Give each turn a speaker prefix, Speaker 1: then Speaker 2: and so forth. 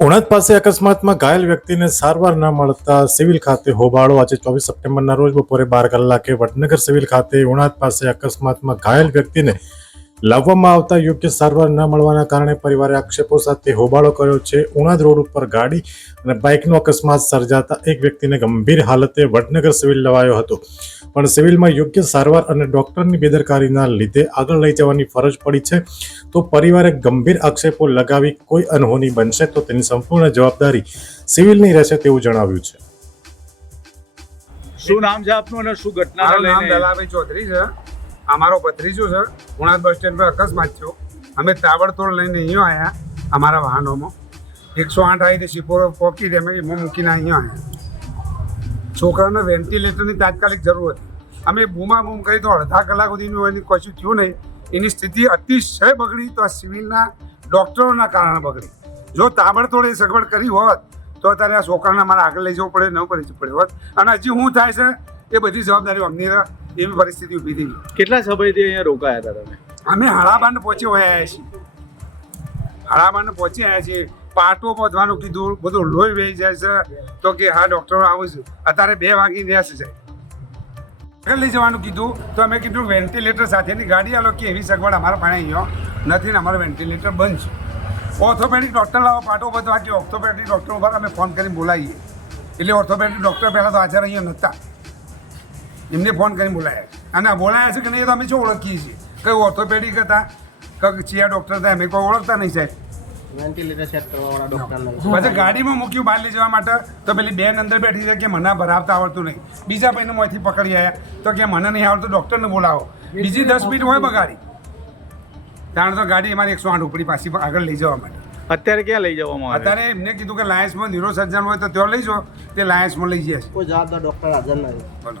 Speaker 1: ઉણદ પાસે અકસ્માતમાં ઘાયલ વ્યક્તિને સારવાર ન મળતા સિવિલ ખાતે હોબાળો. આજે ચોવીસ સપ્ટેમ્બરના રોજ બપોરે બાર કલાકે વડનગર સિવિલ ખાતે ઉણદ પાસે અકસ્માતમાં ઘાયલ વ્યક્તિને લાવવામાં આવતા યોગ્ય સારવાર ન મળવાના કારણે પરિવારે આક્ષેપો સાથે હોબાળો કર્યો છે. ઉણાદ રોડ ઉપર ગાડી અને બાઇકનો અકસ્માત સર્જાતા એક વ્યક્તિને ગંભીર હાલતે વડનગર સિવિલ લવાયો હતો. પણ સિવિલમાં યોગ્ય સારવાર અને ડોક્ટરની બેદરકારીના લીધે આગળ લઈ જવાની ફરજ પડી છે. તો પરિવારે ગંભીર આક્ષેપો લગાવી કોઈ અનહોની બનશે તો તેની સંપૂર્ણ જવાબદારી સિવિલની રહેશે તેવું જણાવ્યું છે.
Speaker 2: શું નામ છે આપનું અને શું
Speaker 3: ઘટના નામ દલાભાઈ ચૌધરી છે. અમારો ભત્રીજો છે પુણા બસ સ્ટેન્ડ પર અકસ્માત થયો. અમે તાબડતોડ લઈને અહીંયા આવ્યા, અમારા વાહનોમાં. એકસો આઠ આવી શિપોરો પોકી દે અમે એમાં મૂકીને અહીંયા આવ્યા. છોકરાને વેન્ટિલેટરની તાત્કાલિક જરૂર હતી. અમે બૂમા બૂમ કરી તો અડધા કલાક સુધીનું એની કશું થયું નહીં. એની સ્થિતિ અતિશય બગડી તો આ સિવિલના ડૉક્ટરોના કારણે બગડી. જો તાબડતોડ એ સગવડ કરી હોત, તો અત્યારે આ છોકરાને મારે આગળ લઈ જવું પડે ન પડી પડે હોત. અને હજી શું થાય છે એ બધી જવાબદારી અમની એવી પરિસ્થિતિ ઊભી થઈ.
Speaker 2: કેટલા સમયથી અહીંયા રોકાયા હતા તમે?
Speaker 3: અમે હળાબાંડ પહોંચી વયા છીએ. હળાબાંડ પહોંચી આવ્યા છીએ. પાટો પહોંચવાનું કીધું બધું લોહી વહી જાય છે. તો કે હા ડૉક્ટરો આવું છું. અત્યારે બે વાગી રહ્યા છે આગળ લઈ જવાનું કીધું. તો અમે કીધું વેન્ટિલેટર સાથેની ગાડી આલો કે એવી સગવડ અમારા પાસે અહીંયા. નથી ને અમારું વેન્ટિલેટર બંધ છે. ઓર્થોપેડિક ડૉક્ટર લાવો પાટો બધો આજે ઓર્થોપેડિક ડૉક્ટર ઉપર અમે ફોન કરીને બોલાવીએ. એટલે ઓર્થોપેડિક ડૉક્ટર પહેલાં તો હાજર અહીંયા નહોતા. એમને ફોન કરીને બોલાયા છે. અને આ બોલાયા છે કે નહીં તો અમે શું ઓળખીએ છીએ? કઈ ઓર્થોપેડિક હતા? કઈ ચિયા ડૉક્ટર હતા? અમે કોઈ ઓળખતા નહીં સાહેબ. પછી ગાડીમાં મૂક્યું બહાર લઈ જવા માટે. તો પેલી બેન અંદર બેઠી છે કે મને ભરાવતા આવડતું નહીં. બીજા ભાઈને મોંથી પકડી આવ્યા તો કે મને નહીં આવડતું ડૉક્ટરને બોલાવો. બીજી દસ મિનિટ હોય બગાડી. કારણ તો ગાડી અમારી એકસો આઠ ઉપડી પાછી આગળ લઈ જવા માટે.
Speaker 2: અત્યારે ક્યાં લઈ જવામાં આવે?
Speaker 3: અત્યારે એમને કીધું કે લાયન્સમાં ન્યુરોસર્જન હોય તો ત્યાં લઈ જાઓ તે લાયન્સમાં લઈ જશે.
Speaker 4: કોઈ જવાબદાર ડૉક્ટર હાજર નથી.
Speaker 3: બોલો.